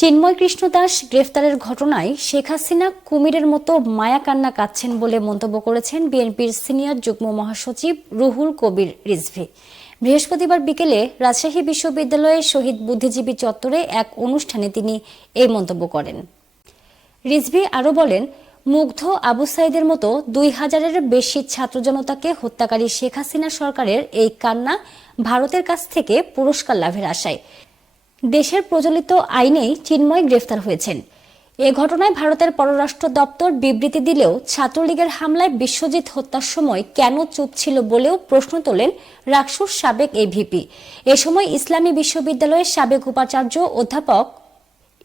চিন্ময় কৃষ্ণ দাস গ্রেফতারের ঘটনায় শেখ হাসিনা কুমিরের মতো মায়া কান্না কাচ্ছেন বলে মন্তব্য করেছেন বিএনপির সিনিয়র যুগ্ম মহাসচিব রুহুল কবির রিজভি। বৃহস্পতিবার বিকেলে রাজশাহী বিশ্ববিদ্যালয়ের শহীদ বুদ্ধিজীবী চত্বরে এক অনুষ্ঠানে তিনি এই মন্তব্য করেন। রিজভি আরও বলেন, মুগ্ধ আবু সাইদের মতো দুই হাজারের বেশি ছাত্র জনতাকে হত্যাকারী শেখ হাসিনা সরকারের এই কান্না ভারতের কাছ থেকে পুরস্কার লাভের আশায়। দেশের প্রচলিত আইনেই চিন্ময় গ্রেফতার হয়েছেন। এ ঘটনায় ভারতের পররাষ্ট্র দপ্তর বিবৃতি দিলেও ছাত্রলীগের হামলায় বিশ্বজিৎ হত্যার সময় কেন চুপ ছিল বলেও প্রশ্ন তোলেন রাকসুর সাবেক এই ভিপি এ সময় ইসলামী বিশ্ববিদ্যালয়ের সাবেক উপাচার্য অধ্যাপক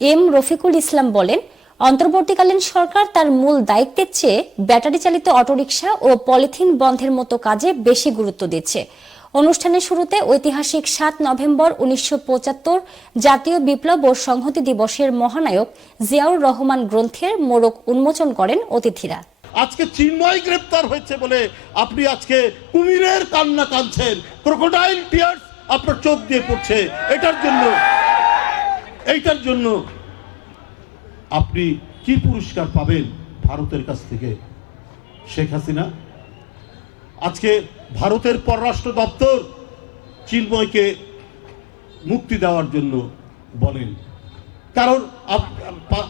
এম রফিকুল ইসলাম বলেন, অন্তর্বর্তীকালীন সরকার তার মূল দায়িত্বের চেয়ে ব্যাটারি চালিত অটোরিকশা ও পলিথিন বন্ধের মতো কাজে বেশি গুরুত্ব দিচ্ছে। অনুষ্ঠানের শুরুতে ঐতিহাসিক সাত নভেম্বর উনিশশো জাতীয় বিপ্লব ও সংহতি দিবসের মহানায়ক জিয়াউর রহমান গ্রন্থের মোড়ক উন্মোচন করেন অতিথিরা। আজকে চিন্ময় গ্রেপ্তার হয়েছে বলে আপনি আজকে কুমিরের কান্না কাঁদছেন। ক্রোকোডাইল টিয়ার্স আপনার চোখ দিয়ে পড়ছে। এটার জন্য, এইটার জন্য আপনি কি পুরস্কার পাবেন ভারতের কাছ থেকে? শেখ হাসিনা আজকে ভারতের পররাষ্ট্র দপ্তর চিন্ময়কে মুক্তি দেওয়ার জন্য বলেন। কারণ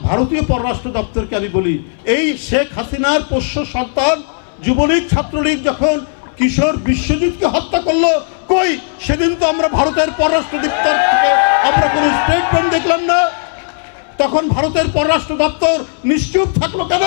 ভারতীয় পররাষ্ট্র দপ্তরকে আমি বলি, এই শেখ হাসিনার পোষ্য সন্তান যুবলীগ, ছাত্রলীগ যখন কিশোর বিশ্বজিৎকে হত্যা করল, কই? সেদিন তো আমরা ভারতের পররাষ্ট্র দপ্তর থেকে আমরা কোনো স্টেটমেন্ট দেখলাম না। তখন ভারতের পররাষ্ট্র দপ্তর নিশ্চুপ থাকল কেন?